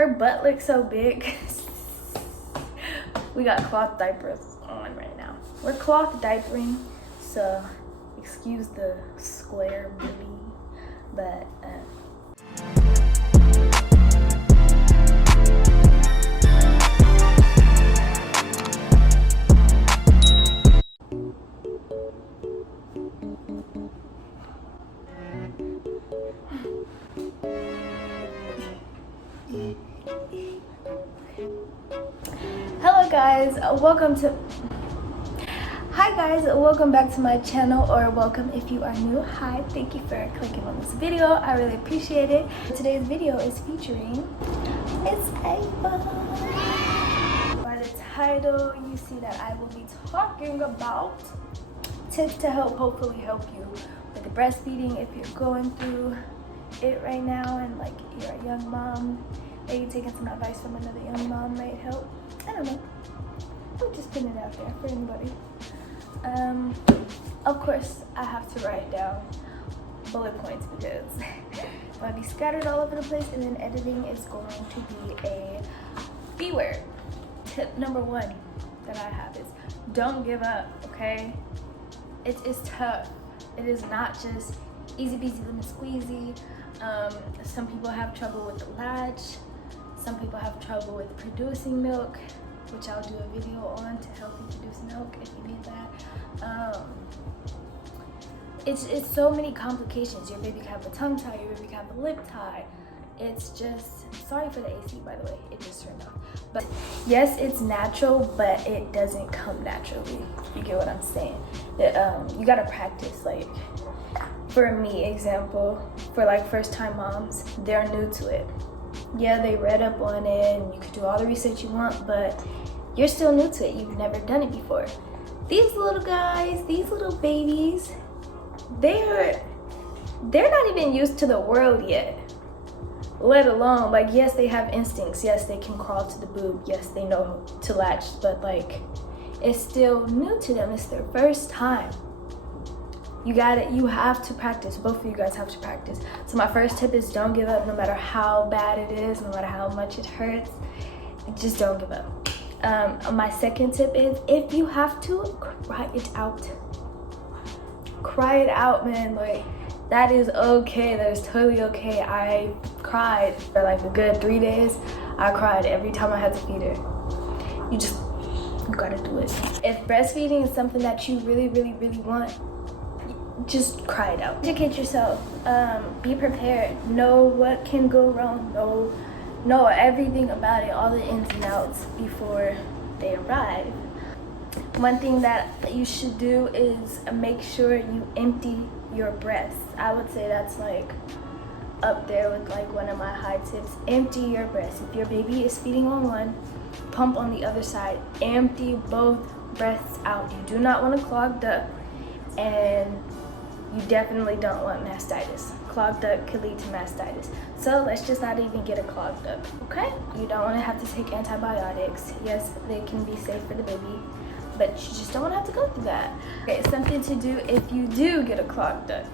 Her butt looks so big. We got cloth diapers on right now. We're cloth diapering, so excuse the square booty, but hello guys, hi guys, welcome back to my channel, or welcome if you are new. Hi, thank you for clicking on this video. I really appreciate it. Today's video is featuring Miss Ava. By the title, you see that I will be talking about tips to hopefully help you with the breastfeeding if you're going through it right now, and like you're a young mom, maybe taking some advice from another young mom might help. I don't know. I'm just putting it out there for anybody. Of course, I have to write down bullet points because it might be scattered all over the place, and then editing is going to be a B word. Tip number one that I have is don't give up, okay? It is tough. It is not just easy peasy lemon squeezy. Some people have trouble with the latch. Some people have trouble with producing milk, which I'll do a video on to help you produce milk if you need that. It's so many complications. Your baby can have a tongue tie, your baby can have a lip tie. It's just, sorry for the AC by the way, it just turned off. But yes, it's natural, but it doesn't come naturally. You get what I'm saying? You gotta practice. Like for me, example, for like first time moms, they're new to it. Yeah, they read up on it and you could do all the research you want, but you're still new to it. You've never done it before. These little guys, these little babies, they're not even used to the world yet. Let alone, like, yes, they have instincts. Yes, they can crawl to the boob. Yes, they know to latch, but like, it's still new to them. It's their first time. You have to practice. Both of you guys have to practice. So my first tip is don't give up, no matter how bad it is, no matter how much it hurts, just don't give up. My second tip is if you have to, cry it out. Cry it out, man. Like, that is okay. That is totally okay. I cried for like a good 3 days. I cried every time I had to feed her. You gotta do it. If breastfeeding is something that you really, really, really want, just cry it out. Educate yourself. Be prepared. Know what can go wrong. Know everything about it, all the ins and outs before they arrive. One thing that you should do is make sure you empty your breasts. I would say that's like up there with like one of my high tips. Empty your breasts. If your baby is feeding on one, pump on the other side. Empty both breasts out. You do not want a clogged duct, and you definitely don't want mastitis. Clogged duct could lead to mastitis. So let's just not even get a clogged duct, okay? You don't want to have to take antibiotics. Yes, they can be safe for the baby, but you just don't want to have to go through that. Okay, something to do if you do get a clogged duct.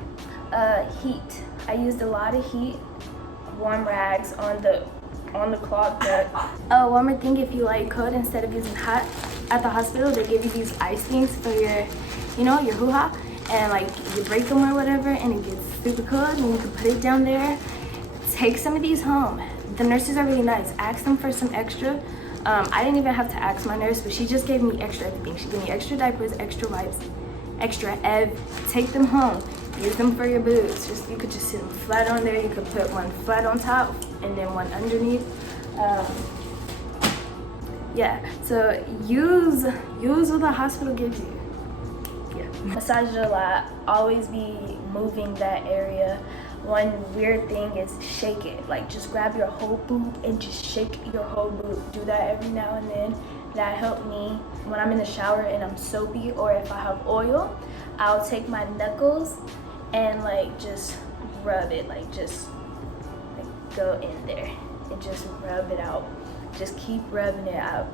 Heat. I used a lot of heat, warm rags on the clogged duct. One more thing, if you like cold instead of using hot, at the hospital they give you these ice things for your, your hoo-ha, and like you break them or whatever and it gets super cold and you can put it down there. Take some of these home. The nurses are really nice. Ask them for some extra. I didn't even have to ask my nurse, but she just gave me extra everything. She gave me extra diapers, extra wipes, extra take them home. Use them for your boobs. You could just sit them flat on there. You could put one flat on top and then one underneath. Yeah, so use what the hospital gives you. Yeah. Massage it a lot. Always be moving that area. One weird thing is shake it. Like, just grab your whole boob and just shake your whole boob. Do that every now and then. That helped me when I'm in the shower and I'm soapy, or if I have oil, I'll take my knuckles and like just rub it. Like, just like go in there and just rub it out. Just keep rubbing it out.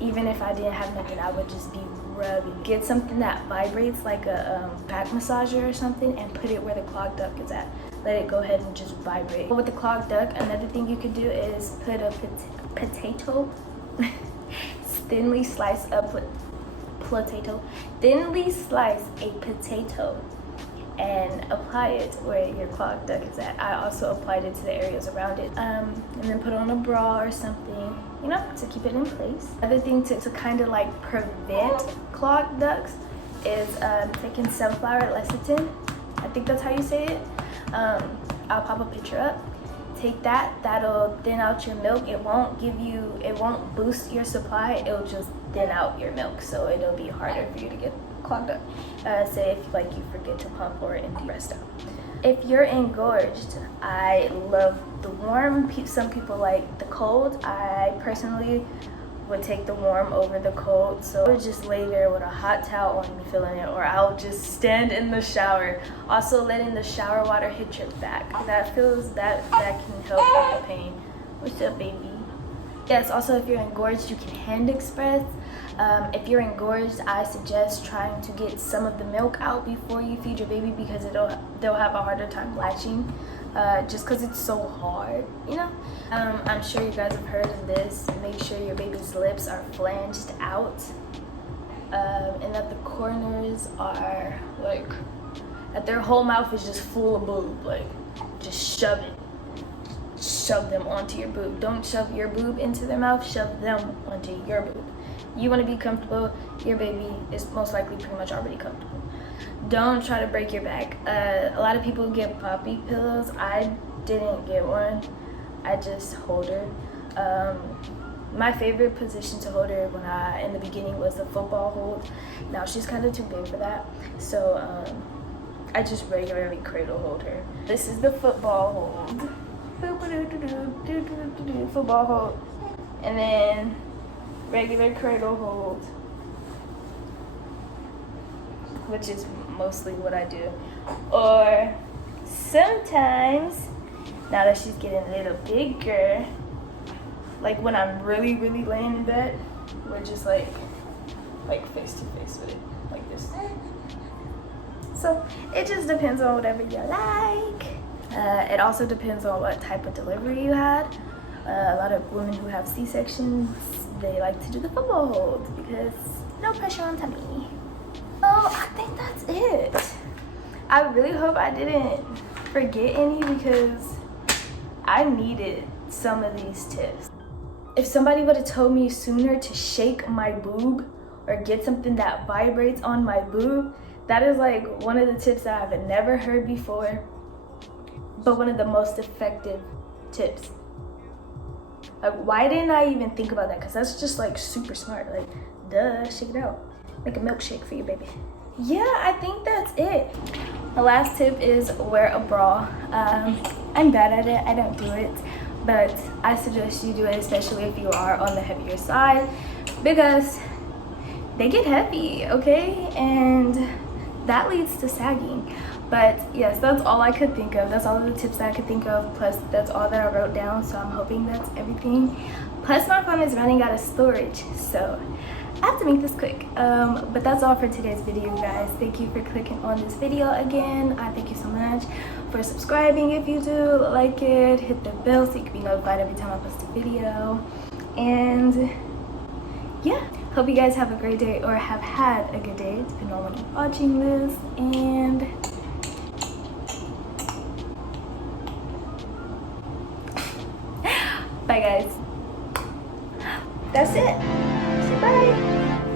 Even if I didn't have nothing, I would just be rubbing. Get something that vibrates, like a back massager or something, and put it where the clogged duct is at. let it go ahead and just vibrate. With the clogged duct, another thing you could do is put a potato, thinly slice a potato and apply it where your clogged duct is at. I also applied it to the areas around it, and then put on a bra or something, you know, to keep it in place. Other thing to kind of like prevent clogged ducts is taking sunflower lecithin. I think that's how you say it. I'll pop a picture up. Take that, that'll thin out your milk. It won't boost your supply, it'll just thin out your milk, so it'll be harder for you to get clogged up. Say if like you forget to pump or empty breast out. If you're engorged, I love the warm. Some people like the cold. I personally would take the warm over the cold, so I would just lay there with a hot towel on me feeling it, or I'll just stand in the shower. Also letting the shower water hit your back. That can help with the pain. What's up, baby? Yes, also if you're engorged, you can hand express. If you're engorged, I suggest trying to get some of the milk out before you feed your baby, because they'll have a harder time latching, just because it's so hard, you know. I'm sure you guys have heard of this. Make sure your baby's lips are flanged out, and that the corners are like, that their whole mouth is just full of boob. Like, just shove them onto your boob. Don't shove your boob into their mouth, shove them onto your boob. You want to be comfortable, your baby is most likely pretty much already comfortable. Don't try to break your back. A lot of people get poppy pillows. I didn't get one. I just hold her. My favorite position to hold her in the beginning was the football hold. Now she's kind of too big for that, so I just regularly cradle hold her. This is the football hold. Football hold, and then regular cradle hold, which is mostly what I do. Or sometimes, now that she's getting a little bigger, like when I'm really laying in bed, we're just like face to face with it, like this. So it just depends on whatever you like. It also depends on what type of delivery you had. A lot of women who have C-sections, they like to do the football hold because no pressure on tummy. Oh, I think that's it. I really hope I didn't forget any, because I needed some of these tips. If somebody would have told me sooner to shake my boob or get something that vibrates on my boob, that is like one of the tips that I've never heard before, but one of the most effective tips. Like, why didn't I even think about that? Because that's just like super smart. Like, duh, shake it out. Make a milkshake for your baby. Yeah, I think that's it. The last tip is wear a bra. I'm bad at it, I don't do it, but I suggest you do it, especially if you are on the heavier side, because they get heavy, okay? And that leads to sagging. But yes, that's all I could think of. That's all of the tips that I could think of, plus that's all that I wrote down, so I'm hoping that's everything. Plus my phone is running out of storage, so I have to make this quick. But that's all for today's video, guys. Thank you for clicking on this video again. I thank you so much for subscribing if you do, like it, hit the bell so you can be notified every time I post a video. And yeah, hope you guys have a great day, or have had a good day, depending on when you're watching this. And bye, guys. That's it. Say bye.